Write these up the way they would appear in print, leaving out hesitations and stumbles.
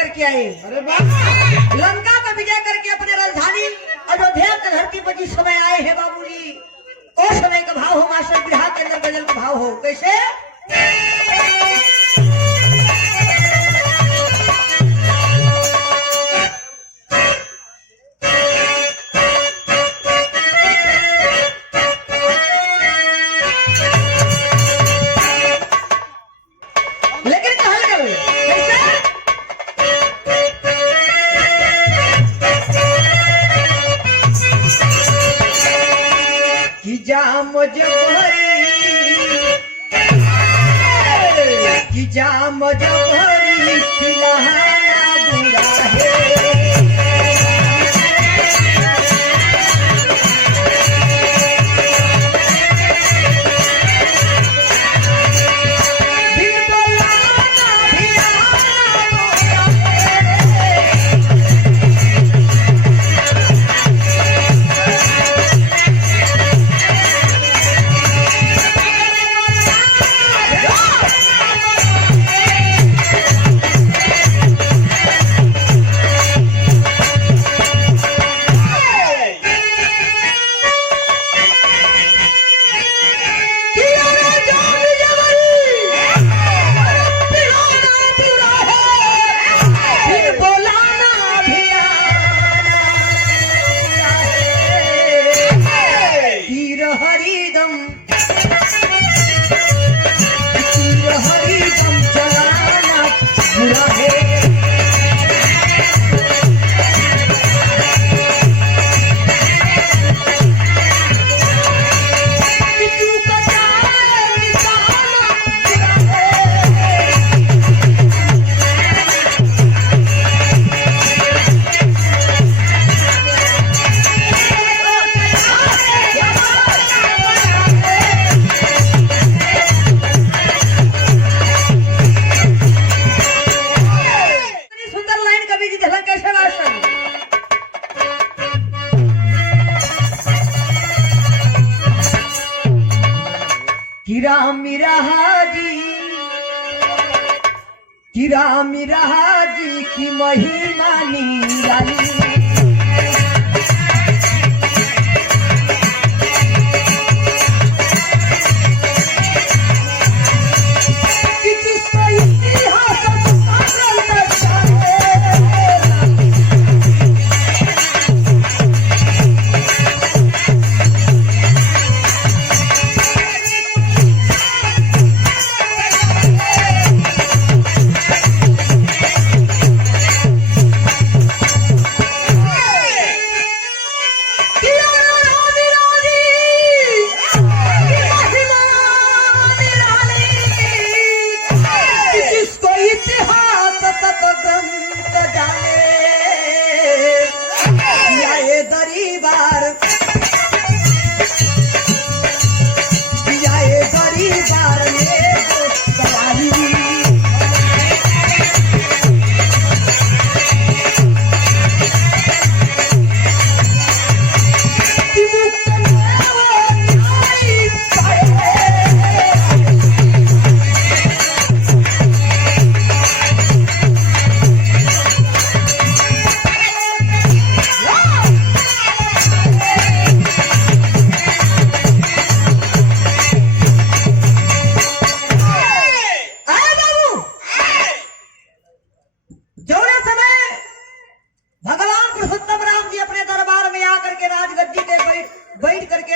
करके आए। अरे वाह! लंका का विजय करके अपने राजधानी अयोध्या की धरती पर जिस समय आए हैं बाबूजी, उस समय का भाव हो मास्टर बिरहा के अंदर गजल का भाव हो कैसे? जाम जबरी पिलाया बुरा है। राम रहाजी कि राम रहाजी की महिमा निराली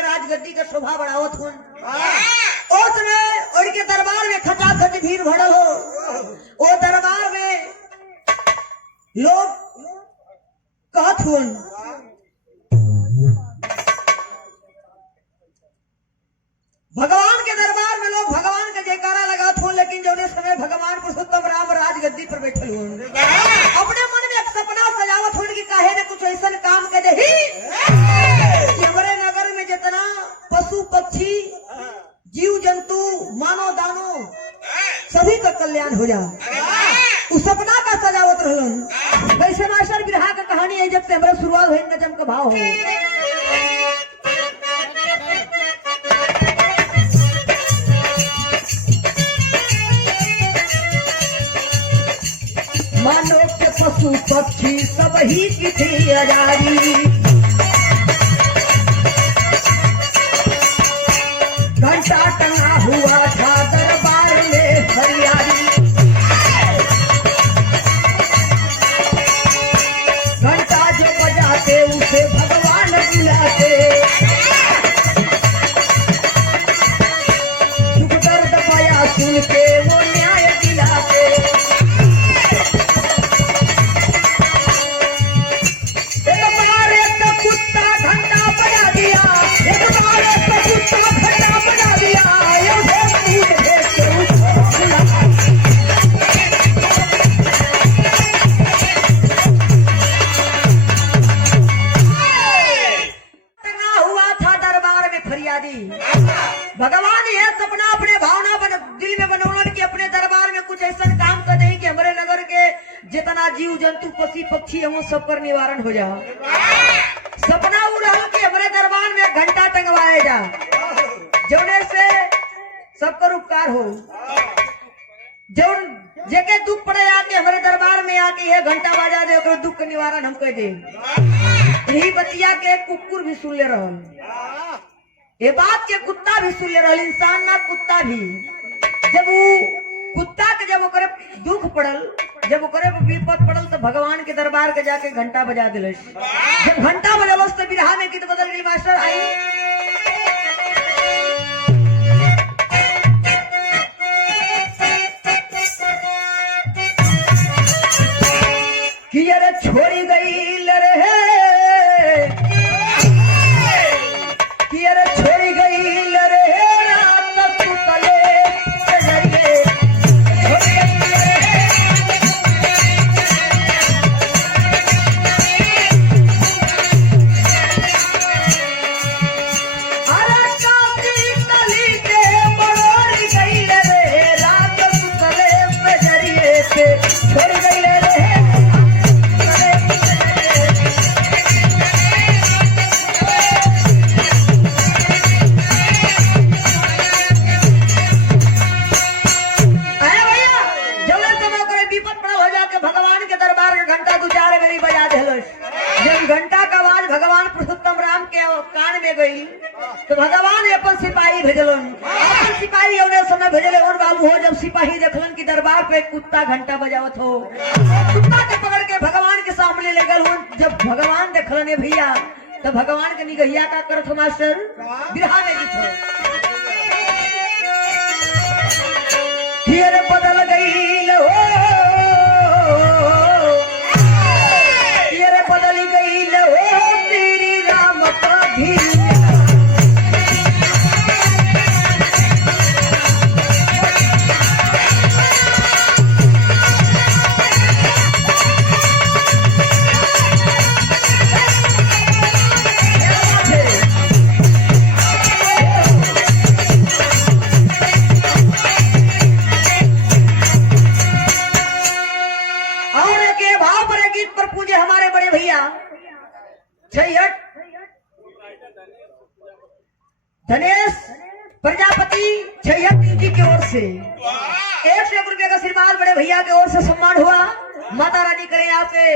राजगद्दी का शोभा बढ़ावत हो उनके दरबार में खचाखच भीड़ भरल हो वो दरबार में लोग कहत हो भगवान के दरबार में लोग भगवान का जयकारा लगात हो लेकिन जो समय भगवान पुरुषोत्तम राम राजगद्दी पर बैठल हो अपने मन में एक सपना सजावत हो कि काहे ने कुछ ऐसा काम कर दे हमारे नगर में जितना पशु पक्षी जीव जंतु मानव दानव सभी का कल्याण हो जाए उस सपना का सजावत रहलन वैसे मास्टर बिरहा का कहानी है जब से हमारा शुरुआत हुई नजम का भाव हो मानव के पशु पक्षी सब ही की थी आजादी घंटा टंगा हुआ था दरबार में फरियादी घंटा जो बजाते उसे भगवान बुलाते दुख दर्द पाया सुन के वो न्याय दिलाते कुत्ता घंटा बजा दिया एक बार कुत्ता घंटा बजा दिया हुआ था दरबार में फरियादी भगवान ये सपना अपने भावना दिल में बनौलन कि अपने दरबार में कुछ ऐसा काम कर दे कि हमारे नगर के जितना जीव जंतु पशु पक्षी है वो सब पर निवारण हो जाए सपना वो रहा कि हमारे दरबार में घंटा टंगवाया जा जोने से सबका उपकार हो जो जेके दुख पड़े आके हमारे दरबार में आके ये घंटा बजा दे और दुख का निवारण हम कह दे यही बतिया के कुकुर भी सुन ले रहा ये बात के कुत्ता भी सुन ले रहा इंसान ना कुत्ता भी जब वो कुत्ता के जब ओकरे दुख पड़ल जब ओकरे विपद पड़ल तो भगवान के दरबार के जाके घंटा बजा दिलस जब घंटा बजलस तो बिरहा में गीत बदल गई मास्टर आई कि अरे छोड़ी गई लरे कि अरे छोड़ी गई लरे रात सुतले सजरिए अरे काफी कली के बड़ोरी गई लरे रात सुतले सजरिए पे छोड़ी गई लरे गई तो भगवान अपन सिपाही भेजलन। अपन सिपाही औने समय भेजले और बाबू हो जब सिपाही देखलन कि दरबार पे कुत्ता घंटा बजावत हो, कुत्ता के पकड़ के भगवान के सामने ले गल हो। जब भगवान देखलन है भैया तो भगवान के निगहिया का करत हो मास्टर बिरहा में गीत हो। फिर बदल गई हो, फिर बदल गई हो तेरी राम का भी। धनेश प्रजापति छैहत जी की ओर से 1 रुपए का आशीर्वाद बड़े भैया की ओर से सम्मान हुआ। माता रानी करे आपके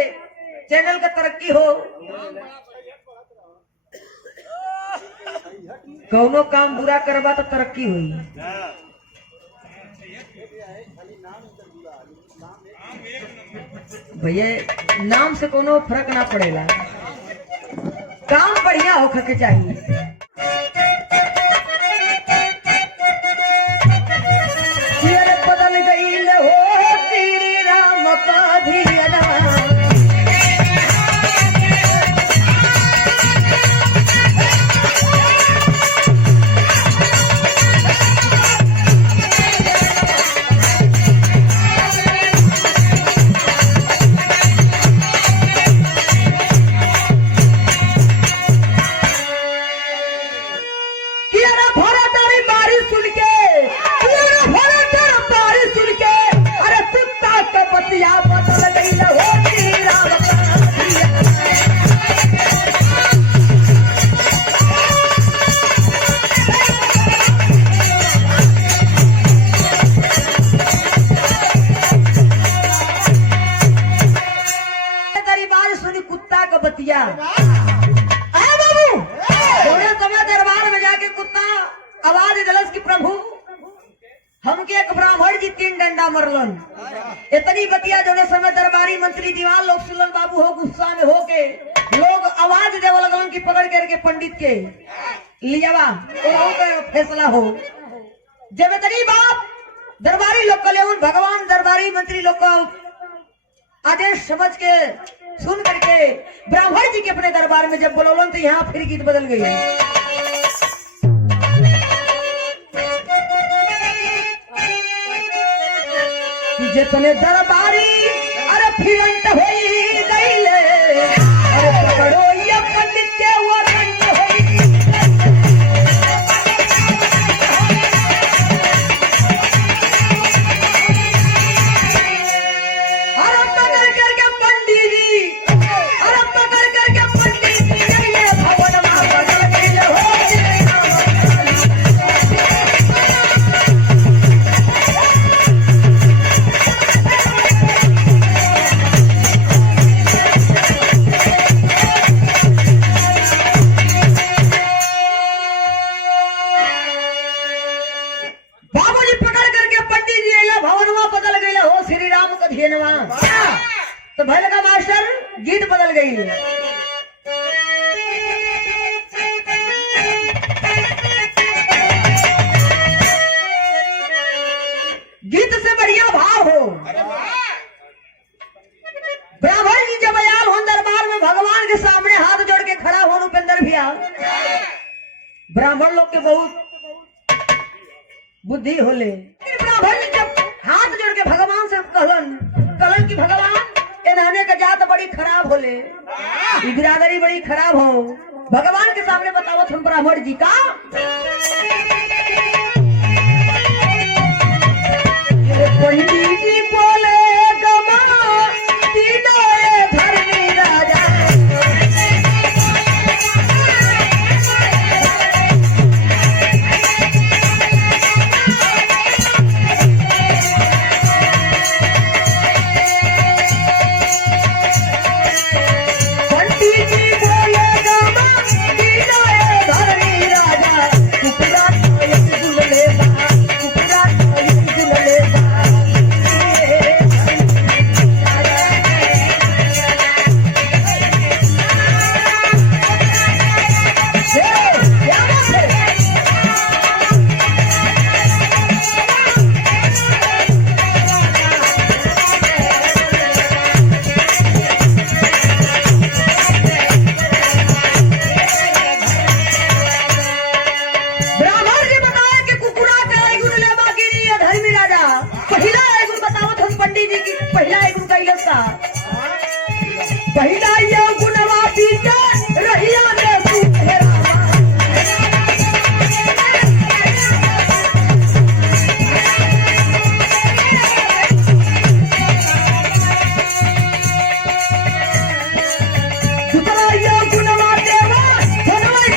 चैनल का तरक्की हो। कौनो काम बुरा करवा तो तरक्की हुई। भैया नाम से कोनो फर्क ना पड़ेगा, काम बढ़िया होकर के चाहिए। बदल गई हो तेरी राम का धियाना। मरलन इतनी बतिया जो समय दरबारी मंत्री दीवान लोग सुनलन बाबू हो गुस्सा में होके लोग आवाज देवे लगलन कि पकड़ करके पंडित के लियावा और फैसला हो। जब इतनी बात दरबारी लोग कले भगवान दरबारी मंत्री लोग का आदेश समझ के सुन करके ब्राह्मण जी के अपने दरबार में जब बोलोलन तो यहाँ फिर गीत बदल गई। जितने दरबारी अरे फिरंत होई गईले अरे पकड़ो ये पंडित के वो रंग होई। अरे पकड़ करके पंडित जी, अरे पकड़ करके पंडित जी ये भवन में बदल गईले हो। तो भाई लगा मास्टर गीत बदल गई। गीत से बढ़िया भाव हो। ब्राह्मण जी जब आया हो दरबार में भगवान के सामने हाथ जोड़ के खड़ा हो उपेंद्र भैया ब्राह्मण लोग के बहुत बुद्धि होले। ब्राह्मण जी जब हाथ जोड़ के भगवान से कहलन की भगवान इन्होंने का जात बड़ी खराब होले, बिरादरी बड़ी खराब हो। भगवान के सामने बताओ तुम ब्राह्मण जी का पंडित जी बोले गमा तीनों धर्मी राजा। पंडित जी बोले गमा तीनों धर्मी पहिला ये गुणवा बीते रहिया ने सुखे रामा दूसरा ये गुणवा देवा धनवाई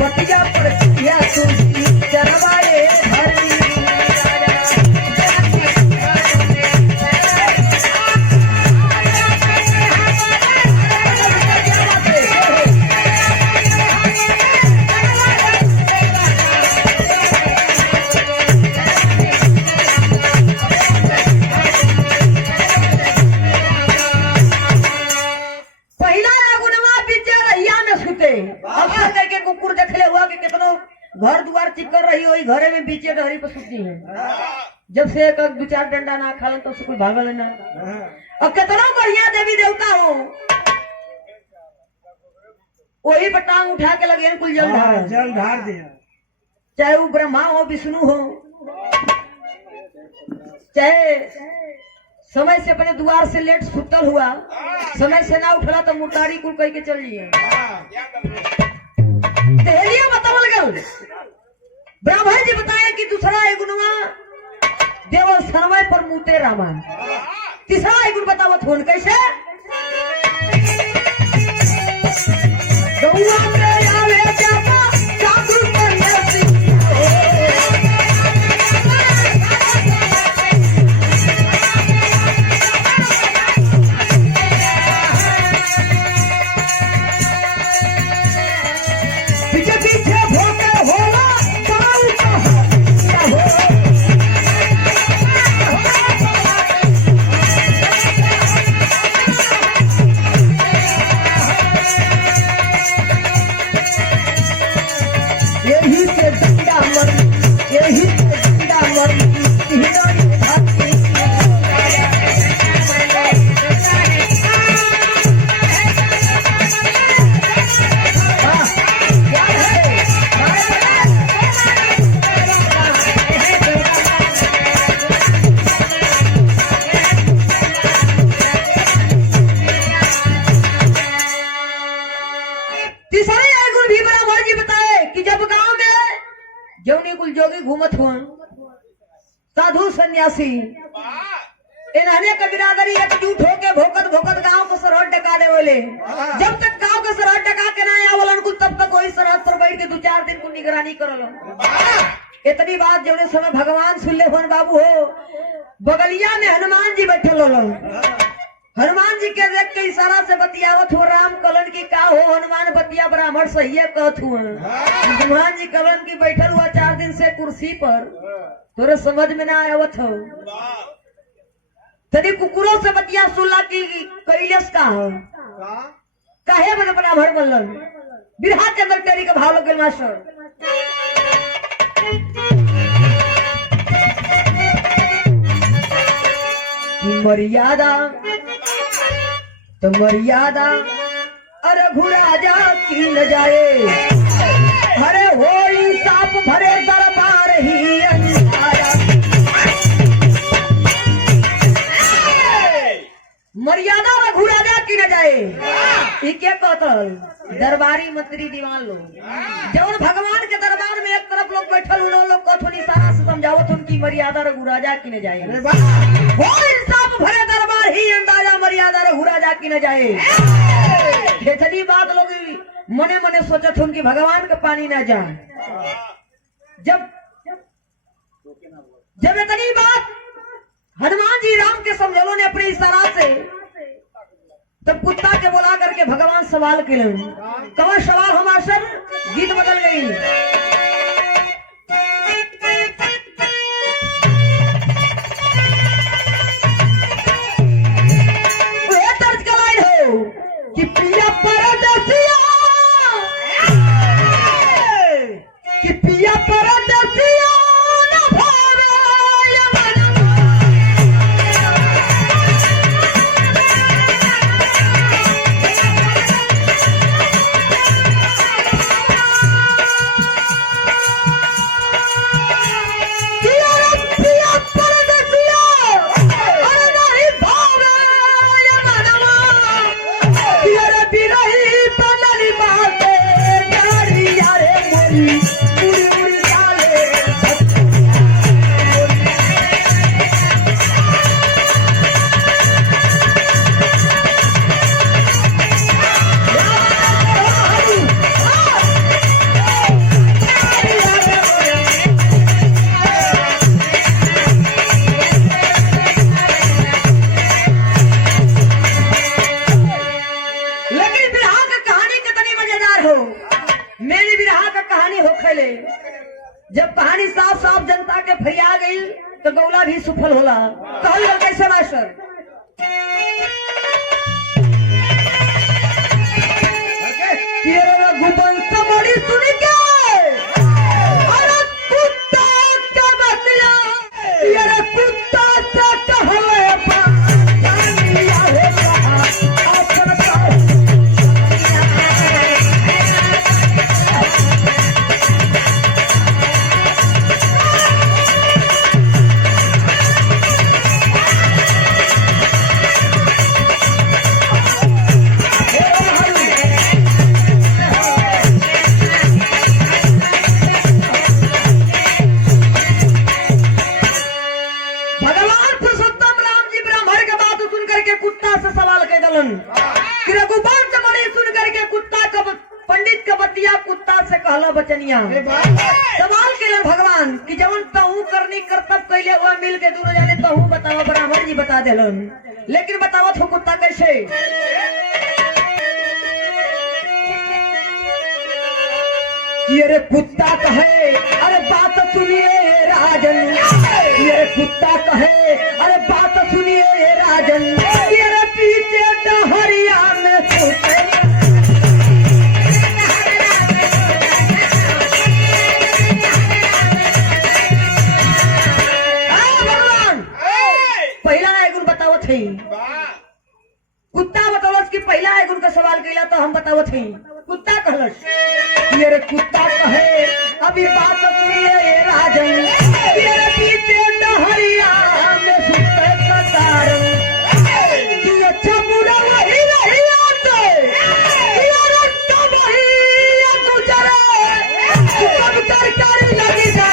पतिया प्रतिया तुलसी चरवाए धरनी कुकुर देखले हुआ कि कितनो घर द्वार चिकर रही हो घरे में बीचे डहरी पर सुती है जब से एक दो चार डंडा ना खालन तो कोई भागल ना और कितना बढ़िया देवी देवता हो वही पर टांग उठा के लगे कुल जल ढार दिया चाहे वो ब्रह्मा हो विष्णु हो चाहे समय से अपने द्वार से लेट सुतल हुआ समय से ना उठला तो मुटारी कुल कह के चल लिए दहलिया बतावल गल ब्राह्मण जी बताया कि दूसरा एक गुणवा देवल सर्वय पर मुते रामा तीसरा एक गुण बतावत होन कैसे गौआ में आवे जाता साधु सन्यासी पीछे पीछे भोके होला गाँव का यही से डंडा मर यही से डंडा मर जौनी कुल जोगी घूमत हुआ साधु सन्यासी इन्होंने का बिरादरी एकजुट होके भोकत भोकत गांव को सरहद टका दे बोले जब तक गांव के सरहद टका के ना आया बोलन कुल तब तक वही सरहद पर बैठ के 2-4 दिन को निगरानी करलो इतनी बात जौने समय भगवान सुनले होन बाबू हो बगलिया में हनुमान जी बैठे लो हनुमान जी के देख के इशारा से बतियावत हो राम कलन की का हो हनुमान बतिया ब्राह्मण सही है कहत हुआ हनुमान जी कलन की बैठल हुआ 4 दिन से कुर्सी पर तोरे समझ में ना आवत हो तभी कुकुरों से बतिया सुनला की कैलेस का हो काहे मन ब्राह्मण बनलन बिरहा के अंदर तेरी का भाव लगे मास्टर मर्यादा तो मर्यादा अरे घुराजा की न जाए अरे हो साप भरे दरबार ही मर्यादा रघु राजा की न जाए क्या कहतल दरबारी मंत्री दीवान लोग जब भगवान के दरबार में एक तरफ लोग बैठल उन लोग कथो इशारा से समझावत उनकी मर्यादा रघु राजा की न जाए हो इंसाफ भरे दरबार ही अंदाजा मर्यादा रघु राजा की न जाए इतनी बात लोग मने मने सोचत उनकी भगवान का पानी न जाए जब इतनी बात हनुमान जी राम के समझलो ने अपने इशारा से तब कुत्ता के बुला करके भगवान सवाल के लिए कौन सवाल हमारे सर गीत बदल गई दर्ज कराई हो कि पिया परदेसिया कि पिया परदेसिया कैसे जब कहानी साफ साफ जनता के फरिया गई तो गौला भी सफल होला। कहल गल कैसे मास्टर रघुवंश बड़ी सुन के अरे कुत्ता का बतिया ये कुत्ता से कहले बचनिया सवाल के भगवान कि जवन तहू करनी कर्तव्य कैले हुआ मिल के दूर जाने तहू बतावा ब्राह्मण जी बता देलन लेकिन बतावा तो कुत्ता कैसे ये कुत्ता कहे अरे बात सुनिए राजन ये कुत्ता कहे अरे बात सुनिए राजन ये पीछे डहरिया में सोते कुत्ता बतावस कि पहला है गुण का सवाल कैला तो हम बतावत हई कुत्ता कहलस ये कुत्ता कहे अभी बात सुनिए राजन ये पीछे डहरिया में सुते कतार कि अच्छा बुरा वही नहीं आते ये रट्टा वही गुजरे सब तरकारी लगी जा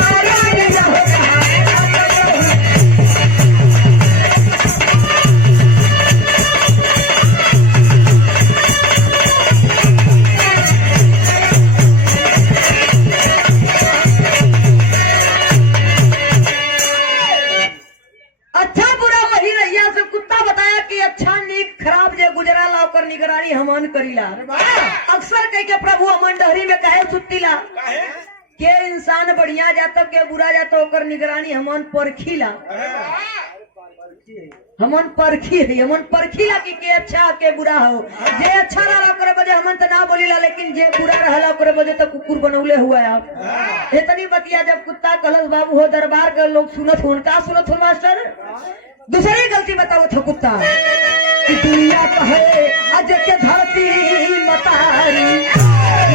निगरानी हमान करीला अक्सर कह के प्रभु अमन डहरी में कहे सुतीला के इंसान बढ़िया जातो के बुरा जातो ओकर निगरानी हमान परखीला हमन परखी है हमन परखीला कि के अच्छा के बुरा हो जे अच्छा रहा करे बजे हमन त ना बोलीला लेकिन जे बुरा रहला करे बजे त कुकुर बनौले हुआ आप इतनी बतिया जब कुत्ता कलश बाबू हो दरबार के लोग सुनत हो का सुनत हो मास्टर दूसरी गलती बताओ था कुत्ता कि दुनिया कहे अज के धरती मतारी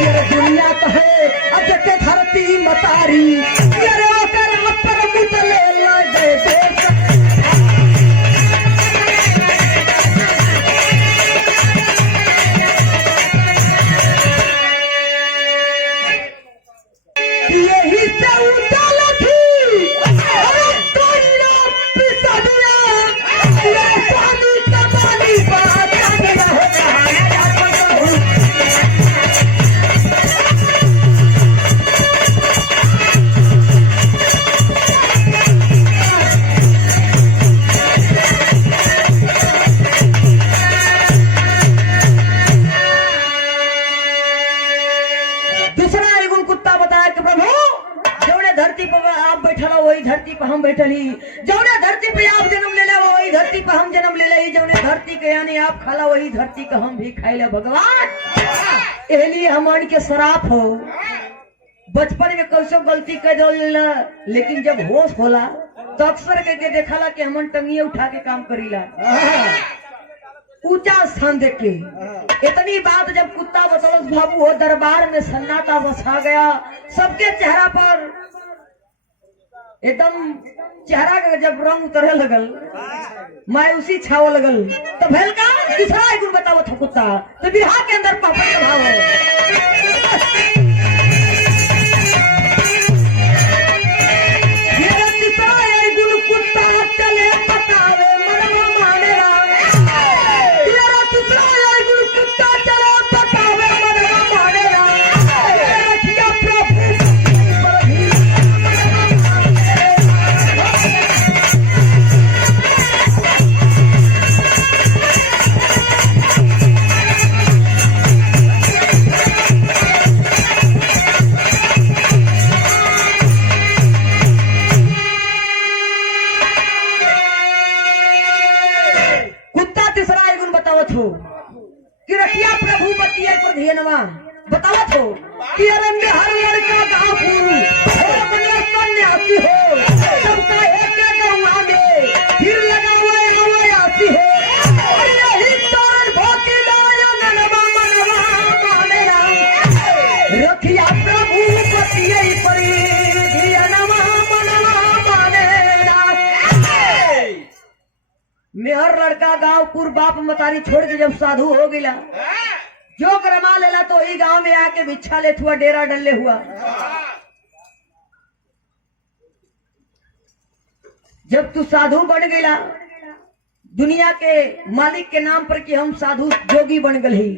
ये दुनिया कहे अज के धरती मतारी ये ओकर पर मुतले लगे यही से उतल थी अरे कोई पिसा दिया वही धरती पर हम बैठली जौने धरती पे आप जन्म ले ले वही धरती पर हम जन्म ले ले जौने धरती के यानी आप खाला वही धरती का हम भी खाई ले भगवान एलिए हमारी के शराप हो बचपन में कैसे गलती कर देला लेकिन जब होश होला तो अक्सर के देखला कि हमन टंगिए उठा के काम करीला ऊंचा स्थान देख के इतनी बात जब कुत्ता बतौलस बाबू हो दरबार में सन्नाटा बसा गया सबके चेहरा पर एकदम चेहरा का जब रंग उतरे लगल मायूसी छाव लगल तो भेल का दूसरा गुण बताओ था कुत्ता तो बिरहा के अंदर पापड़ का भाव है कि अरे में हर लड़का गाँव गुरु और अपने सन्यासी हो, सबका एक गौवा में फिर लगा हुआ आती हो। और यही तोरण भोती लाया ननवा मनवा माने राम, रखिया प्रभु पतियै परी धियनवा मनवा माने राम। मेहर लड़का गाँव कुर बाप मतारी छोड़ के जब साधु हो गिला, जो करमा लेला तो ही गांव में आके भिक्षा लेत हुआ, डेरा डल्ले हुआ। जब तू साधु बन गया दुनिया के मालिक के नाम पर कि हम साधु जोगी बन गए,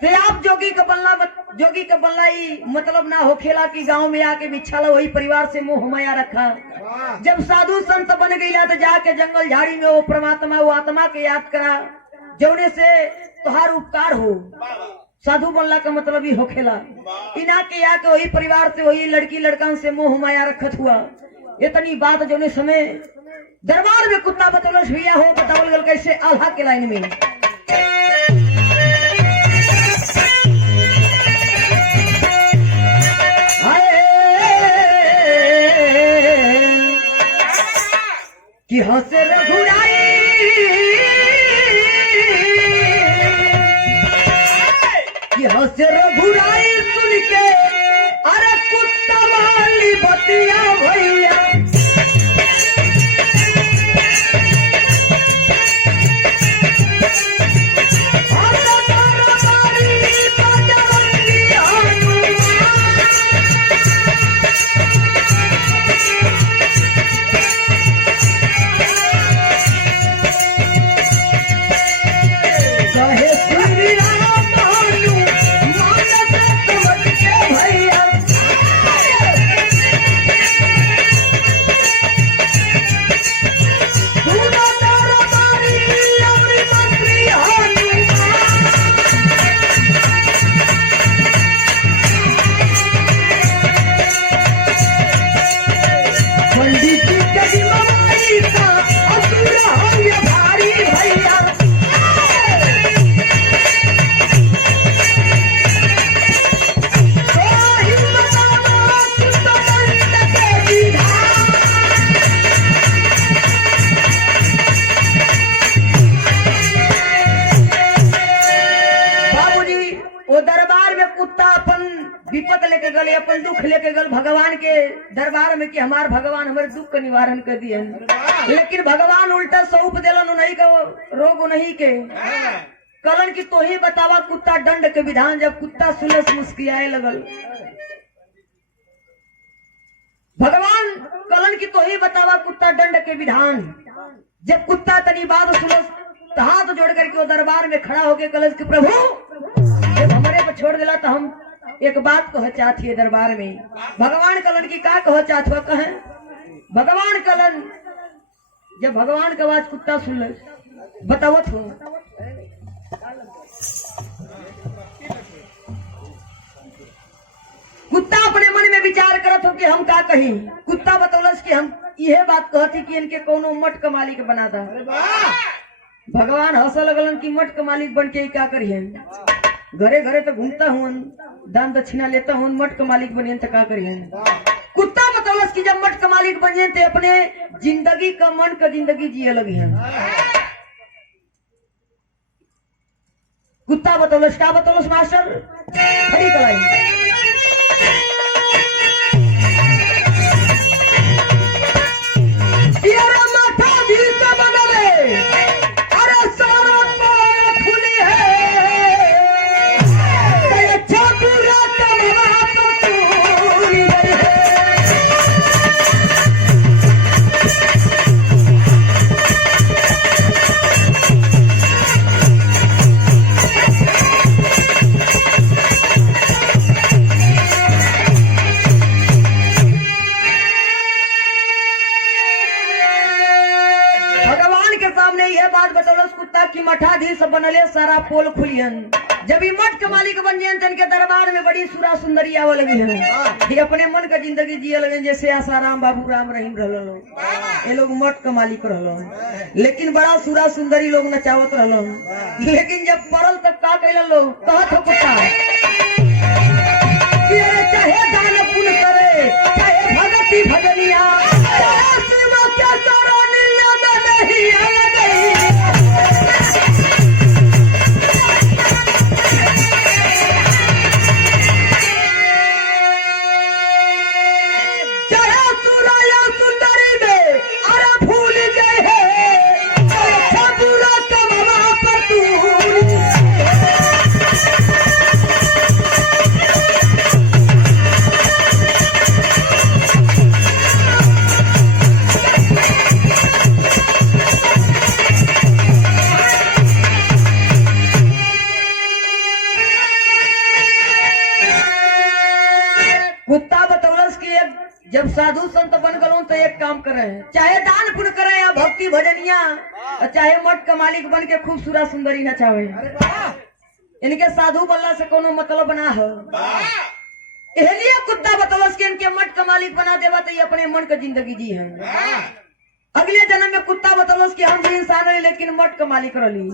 तो आप जोगी का बनला ही मतलब ना होखेला कि गांव में आके भिक्षा ला, वही परिवार से मोह माया रखा। जब साधु संत बन गया तो जाके जंगल झाड़ी में वो परमात्मा वो आत्मा के याद करा, जौने से तुहार उपकार हो। साधु बनला का मतलब ही होखेला इना के या के वही परिवार से वही लड़की लड़का से मोह माया रखत हुआ। इतनी बात जौने समय दरबार में कुत्ता बतौलस भैया हो, बतावल गल कैसे आल्हा के लाइन में। कि हंसे रघुराई हंस रघुराई सुन के अरे कुत्ता वाली बतिया भैया। अपन दुख लेके गल भगवान के दरबार में कि हमार भगवान हमारे दुख का निवारण कर दिए, लेकिन भगवान उल्टा सौंप दिलन नहीं का रोग नहीं के कलन की तो ही बतावा कुत्ता दंड के विधान। जब कुत्ता सुलस मुस्कियाए लगल भगवान कलन की तो ही बतावा कुत्ता दंड के विधान। जब कुत्ता तनी बाद सुलस हाथ जोड़ करके वो दरबार में खड़ा होके कलश के प्रभु जब हमारे पर छोड़ दिला तो हम एक बात कह चाहती है दरबार में। भगवान कलन की का कह चाहत हुआ कहे भगवान कलन जब भगवान का आवाज कुत्ता सुन ले बतावत हो कुत्ता अपने मन में विचार करत हो कि हम का कही। कुत्ता बतौलस कि हम यह बात कहती कि इनके कोनो मठ का मालिक बना था। भगवान हंस लगलन कि मठ का मालिक बन के क्या करिए, घरे घरे तो घूमता हूँ दान दक्षिणा लेता हूँ, मठ का मालिक बनिए तो क्या करिए। कुत्ता बतौलस कि जब मठ का मालिक बनिए तो अपने जिंदगी का मन का जिंदगी जिए लगी है। कुत्ता बतौलस क्या बतौलस मास्टर खड़ी कलाई मठाधीश बनले सारा पोल खुलियन। जब ये मठ के मालिक बन जाए तो इनके दरबार में बड़ी सुरा सुंदरी आवे लगी है। ये अपने मन का जिंदगी जिये लगे जैसे आसाराम बाबू राम रहीम रहलो ये लोग मठ के मालिक रहलो, लेकिन बड़ा सुरा सुंदरी लोग नचावत रहलो। लेकिन जब पड़ल तब का कैल लोग कहत हो कुत्ता कुत्ता बतौलस की एक जब साधु संत बन गलो तो एक काम करे, चाहे दान पुण्य करे या भक्ति भजनिया, चाहे मठ का मालिक बन के खूब सुरा सुंदरी नचावे। इनके साधु बनला से कोनो मतलब ना हो। इसलिए कुत्ता बतौलस के इनके मठ का मालिक बना देवा तो ये अपने मन का जिंदगी जी है। अगले जन्म में कुत्ता बतौलस कि हम भी इंसान रही लेकिन मठ का मालिक रही,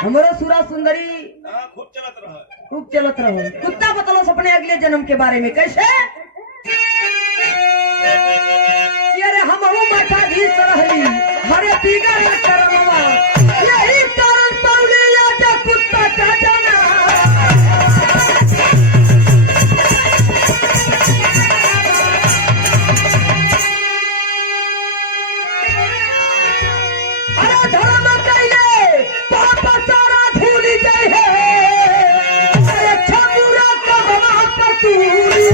हमारो सुरा सुंदरी खूब चलत रहो। कुत्ता बतौलस अपने अगले जन्म के बारे में कैसे, अरे हम मठाधीश रही हरे पीगर करवा, यही कारण पौले या कुत्ता का जाना। अरे धर्म कैले पाप सारा भूल जाए है, अरे छमुरा का हवा पर तूरी।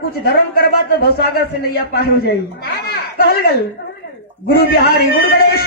कुछ धर्म करवा तो भवसागर से नैया पार हो जाएगी। कहल गल गुरु बिहारी गुरु गणेश